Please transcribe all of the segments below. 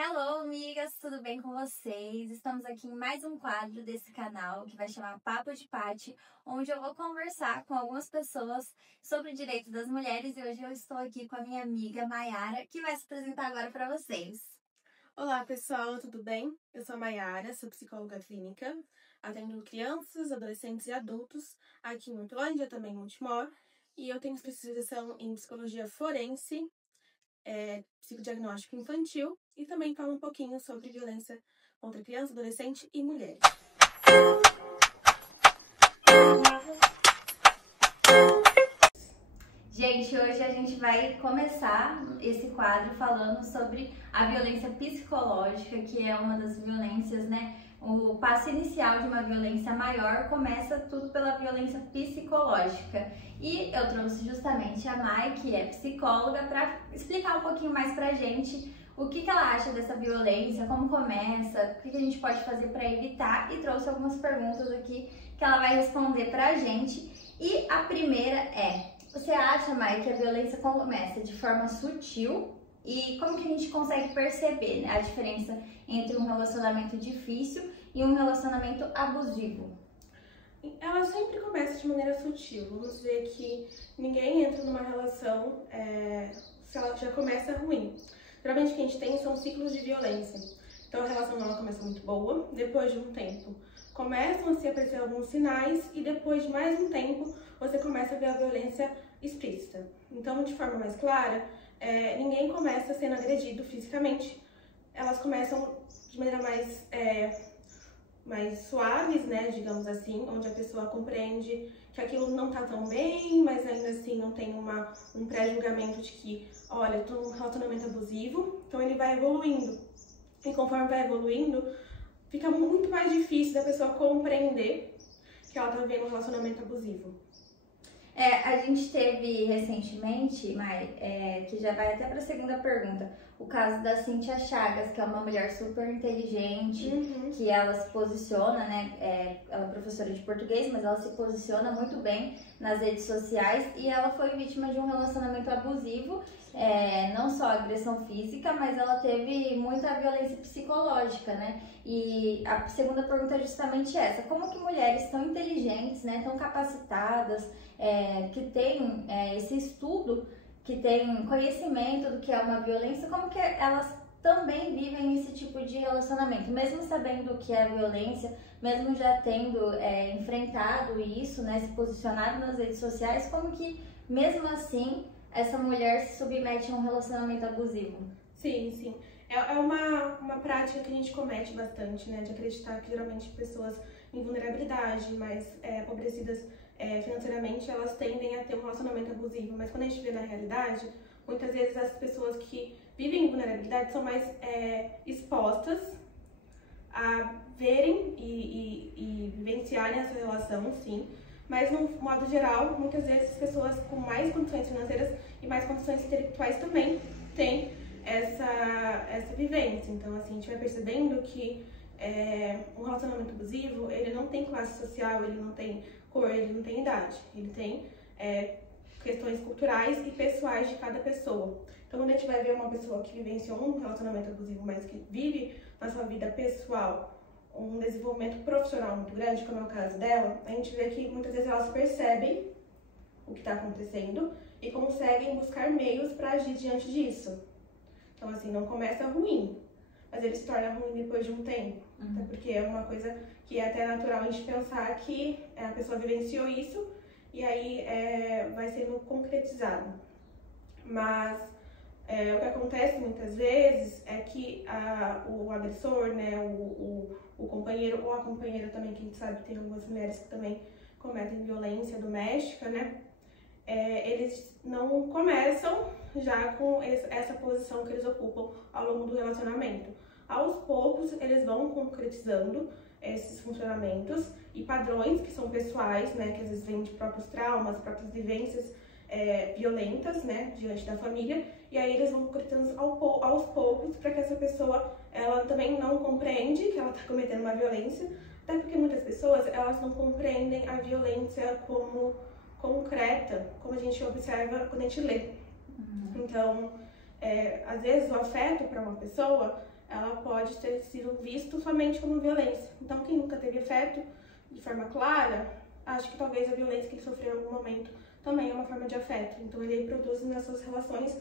Hello, amigas! Tudo bem com vocês? Estamos aqui em mais um quadro desse canal que vai chamar Papo de Paty, onde eu vou conversar com algumas pessoas sobre o direito das mulheres e hoje eu estou aqui com a minha amiga Mayara, que vai se apresentar agora para vocês. Olá pessoal, tudo bem? Eu sou a Mayara, sou psicóloga clínica, atendo crianças, adolescentes e adultos aqui em Hortolândia, também em Montemor, e eu tenho especialização em psicologia forense, psicodiagnóstico infantil e também falo um pouquinho sobre violência contra criança, adolescente e mulheres. Gente, hoje a gente vai começar esse quadro falando sobre a violência psicológica, que é uma das violências, né? O passo inicial de uma violência maior começa tudo pela violência psicológica. E eu trouxe justamente a Mai, que é psicóloga, para explicar um pouquinho mais pra gente o que ela acha dessa violência, como começa, o que a gente pode fazer para evitar, e trouxe algumas perguntas aqui que ela vai responder pra gente. E a primeira é: você acha, Mai, que a violência começa de forma sutil? E como que a gente consegue perceber, né, a diferença entre um relacionamento difícil e um relacionamento abusivo? Ela sempre começa de maneira sutil. Vamos dizer que ninguém entra numa relação se ela já começa ruim. Geralmente o que a gente tem são ciclos de violência. Então a relação ela começa muito boa, depois de um tempo começam a se aparecer alguns sinais e depois de mais um tempo você começa a ver a violência explícita. Então, de forma mais clara, ninguém começa sendo agredido fisicamente. Elas começam de maneira mais suaves, né, digamos assim, onde a pessoa compreende que aquilo não tá tão bem, mas ainda assim não tem um pré-julgamento de que, olha, eu tô num relacionamento abusivo, então ele vai evoluindo. E conforme vai evoluindo, fica muito mais difícil da pessoa compreender que ela tá vivendo um relacionamento abusivo. A gente teve recentemente, Mai, que já vai até para a segunda pergunta, o caso da Cíntia Chagas, que é uma mulher super inteligente, que ela se posiciona, né? Ela é professora de português, mas ela se posiciona muito bem nas redes sociais e ela foi vítima de um relacionamento abusivo, não só agressão física, mas ela teve muita violência psicológica, né? E a segunda pergunta é justamente essa: como que mulheres tão inteligentes, né, tão capacitadas, que têm esse estudo, que têm conhecimento do que é uma violência, como que elas também vivem esse tipo de relacionamento, mesmo sabendo o que é violência, mesmo já tendo enfrentado isso, né, se posicionado nas redes sociais, como que mesmo assim essa mulher se submete a um relacionamento abusivo? Sim, sim. É uma prática que a gente comete bastante, né, de acreditar que geralmente pessoas em vulnerabilidade, mais empobrecidas financeiramente, elas tendem a ter um relacionamento abusivo, mas quando a gente vê na realidade, muitas vezes as pessoas que vivem em vulnerabilidade são mais expostas a verem e vivenciarem essa relação, sim, mas no modo geral, muitas vezes pessoas com mais condições financeiras e mais condições intelectuais também têm essa vivência. Então, assim, a gente vai percebendo que um relacionamento abusivo, ele não tem classe social, ele não tem cor, ele não tem idade, ele tem questões culturais e pessoais de cada pessoa. Então, quando a gente vai ver uma pessoa que vivenciou um relacionamento abusivo, mas que vive na sua vida pessoal um desenvolvimento profissional muito grande, como é o caso dela, a gente vê que muitas vezes elas percebem o que está acontecendo e conseguem buscar meios para agir diante disso. Então, assim, não começa ruim, mas ele se torna ruim depois de um tempo. Até porque é uma coisa que é até natural a gente pensar que a pessoa vivenciou isso e aí vai sendo concretizado. Mas o que acontece muitas vezes é que o agressor, né, o companheiro ou a companheira também, que a gente sabe que tem algumas mulheres que também cometem violência doméstica, né, eles não começam já com essa posição que eles ocupam ao longo do relacionamento. Aos poucos, eles vão concretizando esses funcionamentos e padrões que são pessoais, né, que às vezes vêm de próprios traumas, próprias vivências violentas, né, diante da família, e aí eles vão concretizando aos poucos para que essa pessoa ela também não compreende que ela está cometendo uma violência, até porque muitas pessoas elas não compreendem a violência como concreta, como a gente observa quando a gente lê. Então, às vezes o afeto para uma pessoa ela pode ter sido visto somente como violência. Então, quem nunca teve afeto de forma clara, acho que talvez a violência que ele sofreu em algum momento também é uma forma de afeto. Então, ele reproduz nessas relações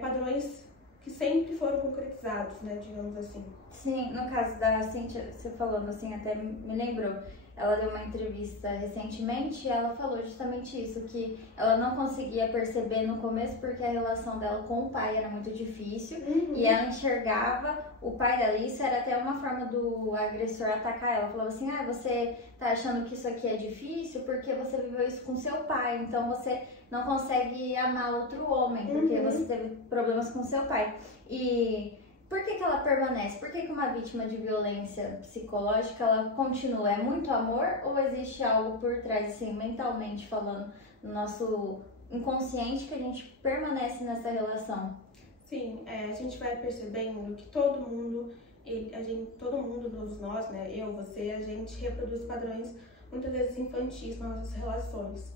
padrões que sempre foram concretizados, né, digamos assim. Sim, no caso da Cíntia, você falando assim, até me lembrou. Ela deu uma entrevista recentemente e ela falou justamente isso, que ela não conseguia perceber no começo porque a relação dela com o pai era muito difícil e ela enxergava o pai dela. Isso era até uma forma do agressor atacar ela. Falava assim, você tá achando que isso aqui é difícil porque você viveu isso com seu pai, então você não consegue amar outro homem porque você teve problemas com seu pai. E por que ela permanece? Por que uma vítima de violência psicológica ela continua? É muito amor ou existe algo por trás, assim, mentalmente falando, no nosso inconsciente que a gente permanece nessa relação? Sim, a gente vai percebendo que todo mundo, todos nós, né, eu, você, a gente reproduz padrões muitas vezes infantis nas nossas relações.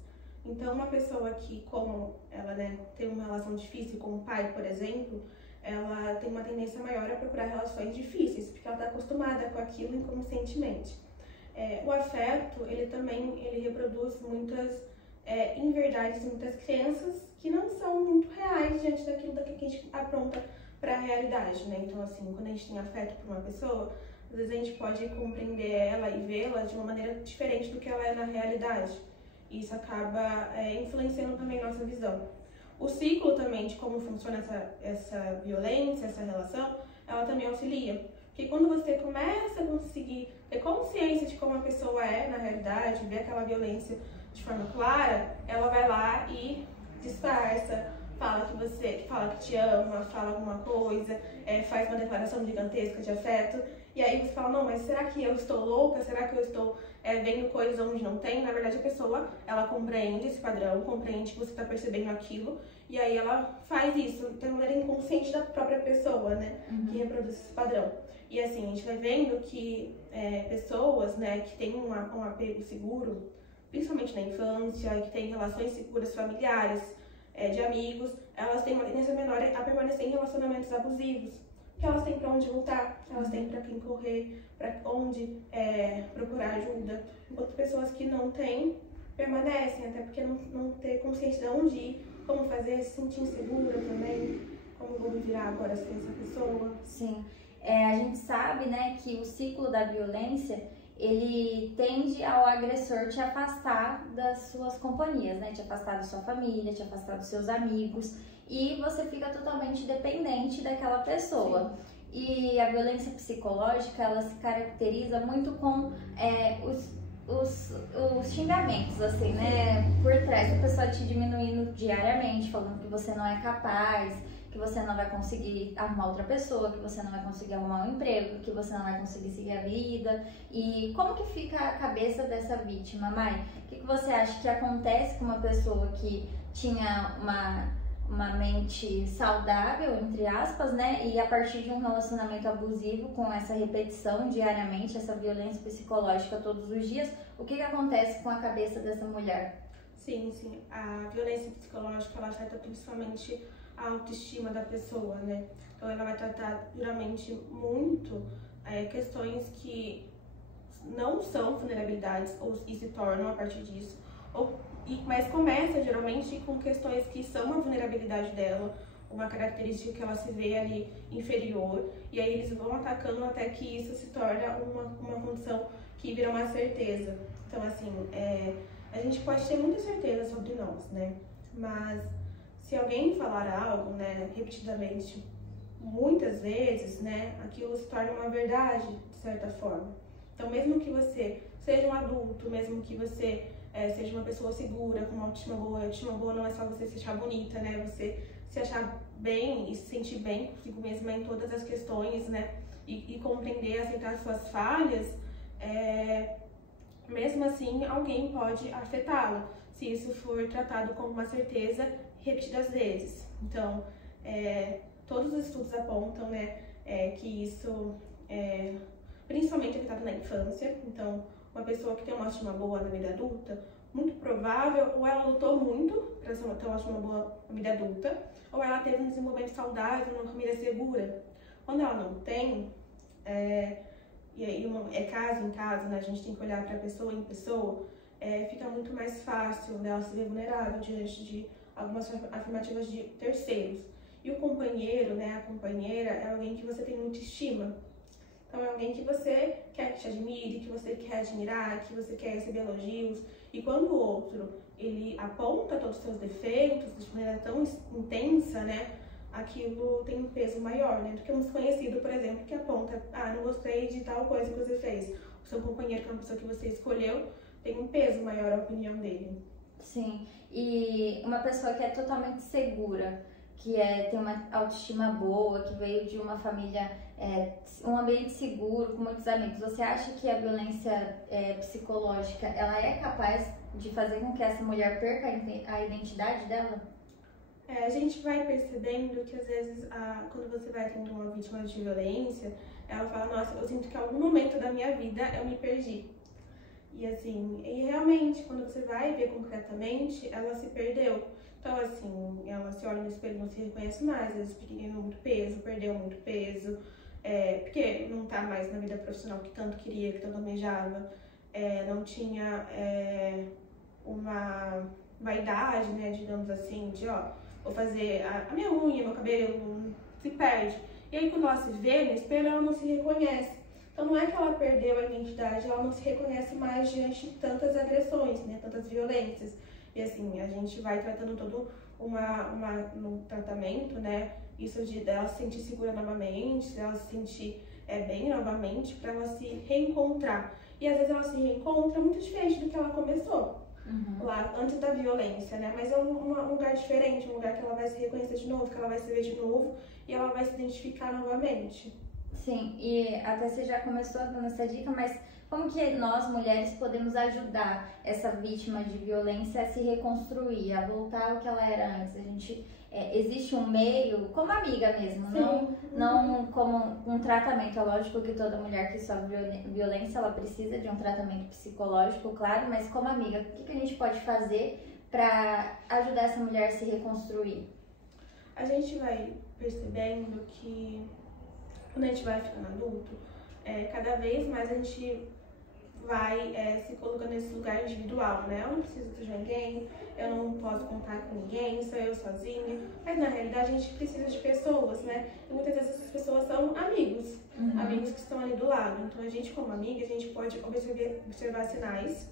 Então, uma pessoa que, como ela, né, tem uma relação difícil com o pai, por exemplo, ela tem uma tendência maior a procurar relações difíceis, porque ela está acostumada com aquilo inconscientemente. O afeto, ele reproduz muitas inverdades, muitas crenças que não são muito reais diante daquilo que a gente apronta para a realidade, né? Então, assim, quando a gente tem afeto por uma pessoa, às vezes a gente pode compreender ela e vê-la de uma maneira diferente do que ela é na realidade. E isso acaba influenciando também a nossa visão. O ciclo também de como funciona essa violência, essa relação, ela também auxilia. Porque quando você começa a conseguir ter consciência de como a pessoa é na realidade, ver aquela violência de forma clara, ela vai lá e disfarça, fala que te ama, fala alguma coisa, faz uma declaração gigantesca de afeto. E aí você fala, não, mas será que eu estou louca? Será que eu estou vendo coisas onde não tem? Na verdade, a pessoa, ela compreende esse padrão, compreende que você está percebendo aquilo, e aí ela faz isso de maneira inconsciente da própria pessoa, né, que reproduz esse padrão. E assim, a gente vai vendo que pessoas, né, que têm um apego seguro, principalmente na infância, que têm relações seguras familiares, de amigos, elas têm uma tendência menor a permanecer em relacionamentos abusivos. Porque elas têm para onde lutar, elas têm para quem correr, para onde procurar ajuda. Enquanto pessoas que não têm, permanecem, até porque não ter consciência de onde ir, como fazer, se sentir insegura também, como vou me virar agora sem essa pessoa. Sim, a gente sabe, né, que o ciclo da violência, ele tende ao agressor te afastar das suas companhias, né, te afastar da sua família, te afastar dos seus amigos, e você fica totalmente dependente daquela pessoa. Sim. E a violência psicológica, ela se caracteriza muito com os xingamentos, assim, né, por trás, a pessoa te diminuindo diariamente, falando que você não é capaz, que você não vai conseguir arrumar outra pessoa, que você não vai conseguir arrumar um emprego, que você não vai conseguir seguir a vida. E como que fica a cabeça dessa vítima, Mai? O que você acha que acontece com uma pessoa que tinha uma mente saudável, entre aspas, né? E a partir de um relacionamento abusivo, com essa repetição diariamente, essa violência psicológica todos os dias, o que acontece com a cabeça dessa mulher? Sim. A violência psicológica, ela afeta principalmente a autoestima da pessoa, né? Então ela vai tratar duramente muito questões que não são vulnerabilidades e se tornam a partir disso, mas começa geralmente com questões que são uma vulnerabilidade dela, uma característica que ela se vê ali inferior, e aí eles vão atacando até que isso se torna uma condição que vira uma certeza. Então assim, a gente pode ter muita certeza sobre nós, né? Mas se alguém falar algo, né, repetidamente, muitas vezes, né, aquilo se torna uma verdade, de certa forma. Então, mesmo que você seja um adulto, mesmo que você seja uma pessoa segura, com uma autoestima boa não é só você se achar bonita, né, você se achar bem e se sentir bem consigo mesma em todas as questões, né, e compreender, aceitar suas falhas, mesmo assim, alguém pode afetá-la, se isso for tratado como uma certeza repetidas vezes. Então, todos os estudos apontam, né, que isso principalmente afetado na infância. Então, uma pessoa que tem uma autoestima boa na vida adulta, muito provável, ou ela lutou muito para ter uma autoestima boa na vida adulta, ou ela teve um desenvolvimento saudável, uma família segura. Quando ela não tem, e aí é caso em caso, né, a gente tem que olhar para pessoa em pessoa, fica muito mais fácil, né, ela se ver vulnerável diante de algumas afirmativas de terceiros. E o companheiro, né, a companheira, é alguém que você tem muita estima. Então é alguém que você quer que te admire, que você quer admirar, que você quer receber elogios. E quando o outro, ele aponta todos os seus defeitos de maneira tão intensa, né, aquilo tem um peso maior, né, do que um desconhecido, por exemplo, que aponta, não gostei de tal coisa que você fez. O seu companheiro, que é uma pessoa que você escolheu, tem um peso maior a opinião dele. Sim, e uma pessoa que é totalmente segura, que tem uma autoestima boa, que veio de uma família, um ambiente seguro, com muitos amigos. Você acha que a violência psicológica, ela é capaz de fazer com que essa mulher perca a identidade dela? A gente vai percebendo que às vezes, quando você vai tendo uma vítima de violência, ela fala, nossa, eu sinto que em algum momento da minha vida eu me perdi. E assim, e realmente, quando você vai ver concretamente, ela se perdeu. Então, assim, ela se olha no espelho e não se reconhece mais, às vezes porque ganhou muito peso, perdeu muito peso, porque não tá mais na vida profissional que tanto queria, que tanto almejava, não tinha uma vaidade, né, digamos assim, de, vou fazer a minha unha, meu cabelo, se perde. E aí, quando ela se vê no espelho, ela não se reconhece. Então, não é que ela perdeu a identidade, ela não se reconhece mais diante de tantas agressões, né, tantas violências. E assim, a gente vai tratando todo no tratamento, né, isso dela se sentir segura novamente, dela se sentir bem novamente, para ela se reencontrar. E às vezes ela se reencontra muito diferente do que ela começou. Lá, antes da violência, né? Mas é um lugar diferente, um lugar que ela vai se reconhecer de novo, que ela vai se ver de novo e ela vai se identificar novamente. Sim, e até você já começou dando essa dica, mas como que nós, mulheres, podemos ajudar essa vítima de violência a se reconstruir, a voltar ao que ela era antes? A gente, existe um meio, como amiga mesmo, não como um tratamento. É lógico que toda mulher que sofre violência, ela precisa de um tratamento psicológico, claro, mas como amiga, o que a gente pode fazer para ajudar essa mulher a se reconstruir? A gente vai percebendo que quando a gente vai ficando adulto, cada vez mais a gente vai se colocando nesse lugar individual, né? Eu não preciso de ninguém, eu não posso contar com ninguém, sou eu sozinha. Mas na realidade a gente precisa de pessoas, né? E muitas vezes essas pessoas são amigos, amigos que estão ali do lado. Então a gente, como amiga, a gente pode observar sinais,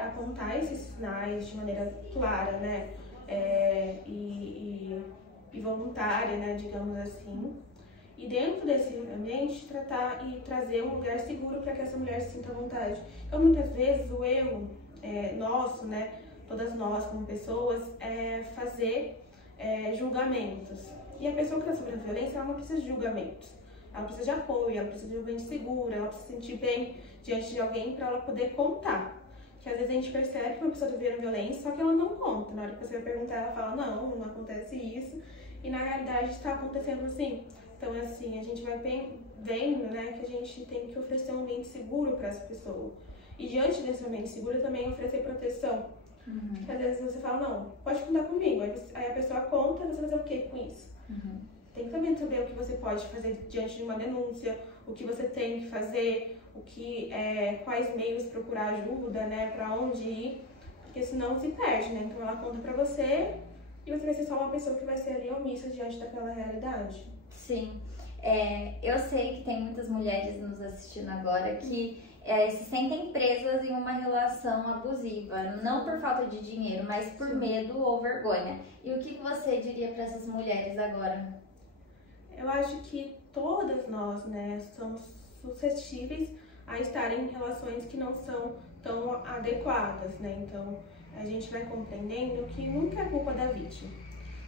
apontar esses sinais de maneira clara, né? E voluntária, né? Digamos assim. E dentro desse ambiente, tratar e trazer um lugar seguro para que essa mulher se sinta à vontade. Então, muitas vezes, o erro nosso, né, todas nós como pessoas, é fazer julgamentos. E a pessoa que está sofrendo violência, ela não precisa de julgamentos. Ela precisa de apoio, ela precisa de um ambiente seguro, ela precisa se sentir bem diante de alguém para ela poder contar. Que às vezes a gente percebe que uma pessoa está vivendo violência, só que ela não conta. Na hora que você vai perguntar, ela fala, não acontece isso. E na realidade está acontecendo assim. Então, assim, a gente vai vendo, né, que a gente tem que oferecer um ambiente seguro para essa pessoa. E diante desse ambiente seguro, também oferecer proteção. Porque às vezes você fala, não, pode contar comigo. Aí a pessoa conta, você vai fazer o quê com isso? Tem que também saber o que você pode fazer diante de uma denúncia, o que você tem que fazer, quais meios procurar ajuda, né, para onde ir. Porque senão se perde, né? Então ela conta pra você e você vai ser só uma pessoa que vai ser ali omissa diante daquela realidade. Sim, eu sei que tem muitas mulheres nos assistindo agora que se sentem presas em uma relação abusiva, não por falta de dinheiro, mas por medo ou vergonha. E o que você diria para essas mulheres agora? Eu acho que todas nós, né, somos suscetíveis a estar em relações que não são tão adequadas, né? Então, a gente vai compreendendo que nunca é culpa da vítima,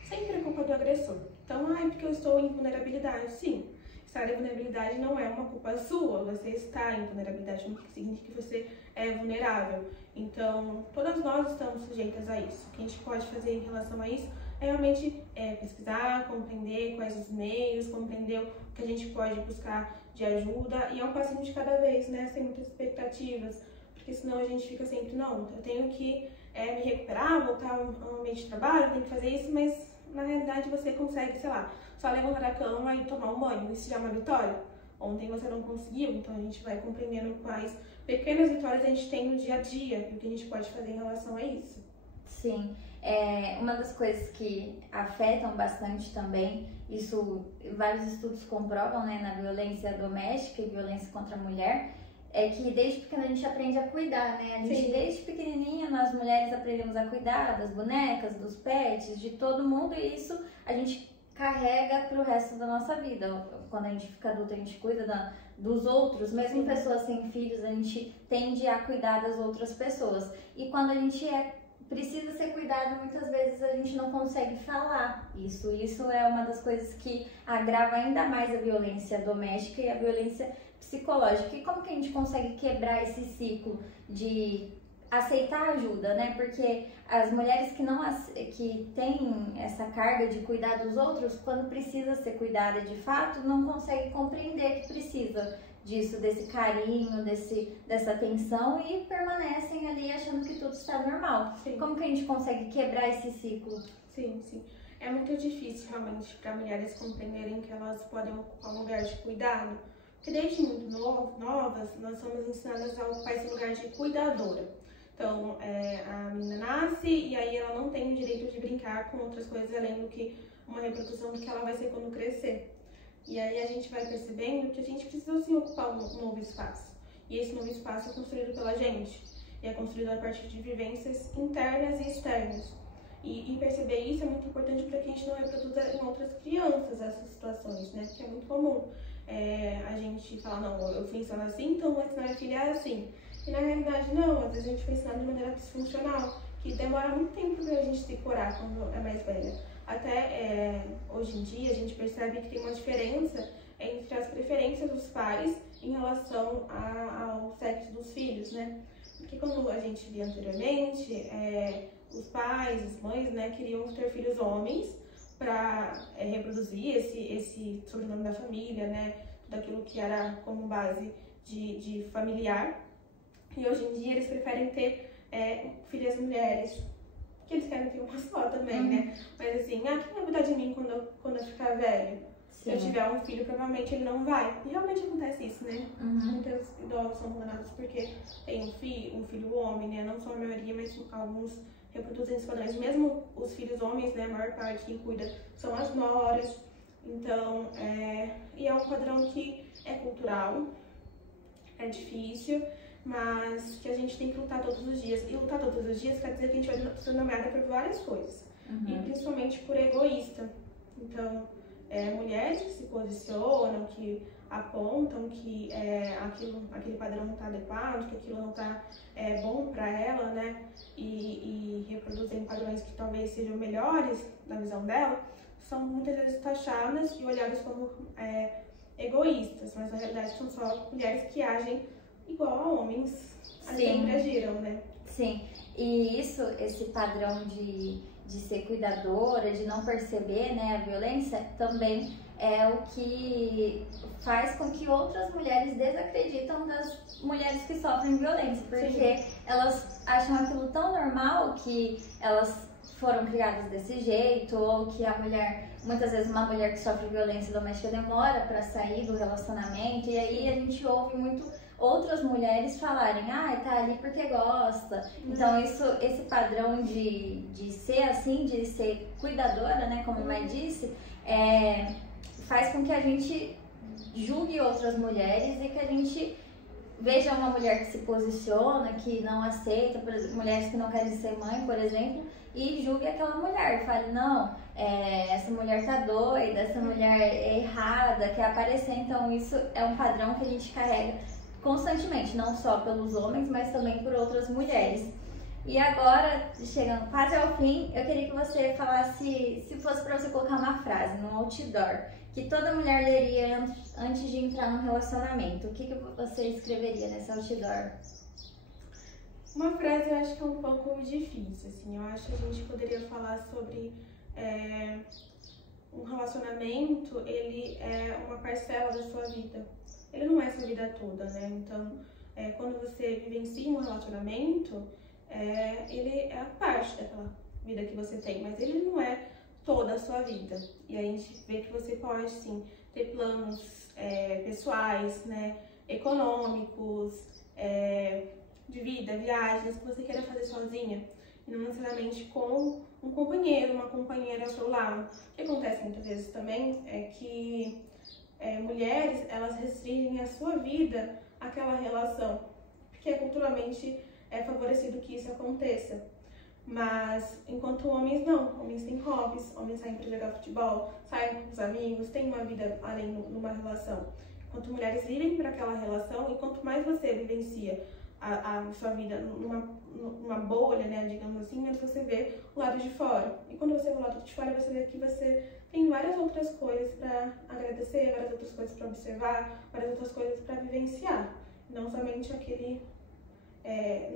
sempre é culpa do agressor. Então, porque eu estou em vulnerabilidade. Sim, estar em vulnerabilidade não é uma culpa sua, você está em vulnerabilidade, não significa que você é vulnerável. Então, todas nós estamos sujeitas a isso. O que a gente pode fazer em relação a isso é realmente pesquisar, compreender quais os meios, compreender o que a gente pode buscar de ajuda, e é um passinho de cada vez, né, sem muitas expectativas, porque senão a gente fica sempre, não, eu tenho que me recuperar, voltar ao ambiente de trabalho, tenho que fazer isso, mas na realidade você consegue, sei lá, só levantar da cama e tomar um banho. Isso já é uma vitória. Ontem você não conseguiu, então a gente vai compreendendo quais pequenas vitórias a gente tem no dia a dia e o que a gente pode fazer em relação a isso. Sim, uma das coisas que afetam bastante também, isso vários estudos comprovam, né, na violência doméstica e violência contra a mulher, é que desde pequena a gente aprende a cuidar, né? A gente, Sim. desde pequenininha, nós mulheres aprendemos a cuidar das bonecas, dos pets, de todo mundo, e isso a gente carrega pro resto da nossa vida. Quando a gente fica adulta, a gente cuida dos outros, mesmo Sim. pessoas sem filhos, a gente tende a cuidar das outras pessoas. E quando a gente precisa ser cuidado, muitas vezes a gente não consegue falar isso. Isso é uma das coisas que agrava ainda mais a violência doméstica e a violência psicológica. E como que a gente consegue quebrar esse ciclo de aceitar ajuda, né? Porque as mulheres que têm essa carga de cuidar dos outros, quando precisa ser cuidada de fato, não conseguem compreender que precisa disso, desse carinho, dessa atenção, e permanecem ali achando que tudo está normal. Sim. Como que a gente consegue quebrar esse ciclo? Sim, sim. É muito difícil realmente para mulheres compreenderem que elas podem ocupar um lugar de cuidado, porque desde muito novas nós somos ensinadas a ocupar esse lugar de cuidadora. Então, a menina nasce e aí ela não tem o direito de brincar com outras coisas além do que uma reprodução do que ela vai ser quando crescer. E aí a gente vai percebendo que a gente precisa sim ocupar um novo espaço. E esse novo espaço é construído pela gente. E é construído a partir de vivências internas e externas. E perceber isso é muito importante para que a gente não reproduza em outras crianças essas situações, né? Porque é muito comum a gente falar, não, eu fui ensinada assim, então vou ensinar minha filha assim. E na realidade não, às vezes a gente foi ensinado de maneira disfuncional, que demora muito tempo para a gente se curar quando é mais velha. Até hoje em dia a gente percebe que tem uma diferença entre as preferências dos pais em relação ao sexo dos filhos, né? Porque quando a gente via anteriormente, os pais, as mães, né, queriam ter filhos homens para reproduzir esse sobrenome da família, né? Tudo aquilo que era como base de familiar. E hoje em dia eles preferem ter filhas mulheres, que eles querem ter uma só também, né? Mas assim, quem vai cuidar de mim quando eu ficar velho? Se eu tiver um filho, provavelmente ele não vai. E realmente acontece isso, né? Muitas idosas são condenadas porque tem um filho homem, né? Não só a maioria, mas alguns reproduzem esses padrões. Mesmo os filhos homens, né? A maior parte quem cuida são as noras. Então, e é um padrão que é cultural, é difícil, mas que a gente tem que lutar todos os dias. E lutar todos os dias quer dizer que a gente vai ser nomeada por várias coisas. E principalmente por egoísta. Então, mulheres que se posicionam, que apontam que aquele padrão não está adequado, que aquilo não está bom para ela, né? E reproduzem padrões que talvez sejam melhores na visão dela, são muitas vezes taxadas e olhadas como egoístas, mas na realidade são só mulheres que agem igual a homens sempre agiram, né? Sim, e esse padrão de ser cuidadora, de não perceber, né, a violência, também é o que faz com que outras mulheres desacreditam das mulheres que sofrem violência, porque elas acham aquilo tão normal que elas foram criadas desse jeito, ou que a mulher, muitas vezes uma mulher que sofre violência doméstica demora para sair do relacionamento, e aí a gente ouve muito outras mulheres falarem, tá ali porque gosta. Então esse padrão de ser assim, de ser cuidadora, né, como a mãe disse, faz com que a gente julgue outras mulheres e que a gente veja uma mulher que se posiciona, que não aceita, por exemplo, mulheres que não querem ser mãe, por exemplo, e julgue aquela mulher, fale, não, essa mulher tá doida, essa mulher é errada, quer aparecer. Então isso é um padrão que a gente carrega constantemente, não só pelos homens, mas também por outras mulheres. E agora, chegando quase ao fim, eu queria que você falasse, se fosse para você colocar uma frase num outdoor, que toda mulher leria antes de entrar num relacionamento, o que você escreveria nesse outdoor? Uma frase eu acho que é um pouco difícil, assim, eu acho que a gente poderia falar sobre um relacionamento, ele é uma parcela da sua vida. Ele não é sua vida toda, né? Então, quando você vivencia um relacionamento, ele é a parte daquela vida que você tem, mas ele não é toda a sua vida. E a gente vê que você pode, sim, ter planos pessoais, né, econômicos, de vida, viagens que você queira fazer sozinha, e não necessariamente com um companheiro, uma companheira ao seu lado. O que acontece muitas vezes também é que mulheres, elas restringem a sua vida àquela relação, porque culturalmente é favorecido que isso aconteça. Mas, enquanto homens não, homens têm hobbies, homens saem para jogar futebol, saem com os amigos, têm uma vida além numa relação. Enquanto mulheres vivem para aquela relação, e quanto mais você vivencia a sua vida numa bolha, né, digamos assim, menos você vê o lado de fora. E quando você vê o lado de fora, você vê que você tem várias outras coisas para agradecer, várias outras coisas para observar, várias outras coisas para vivenciar. Não somente aquele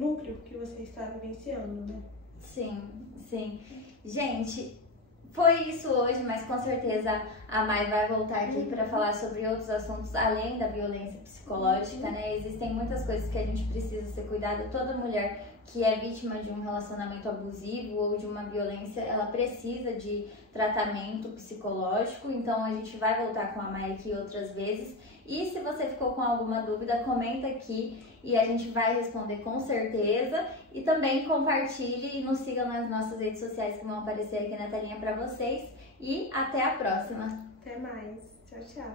núcleo que você está vivenciando, né? Sim, sim. Gente, foi isso hoje, mas com certeza a Mai vai voltar aqui para falar sobre outros assuntos além da violência psicológica, né? Existem muitas coisas que a gente precisa ser cuidado. Toda mulher que é vítima de um relacionamento abusivo ou de uma violência, ela precisa de tratamento psicológico. Então a gente vai voltar com a Mai aqui outras vezes. E se você ficou com alguma dúvida, comenta aqui e a gente vai responder com certeza. E também compartilhe e nos sigam nas nossas redes sociais que vão aparecer aqui na telinha para vocês. E até a próxima! Até mais! Tchau, tchau!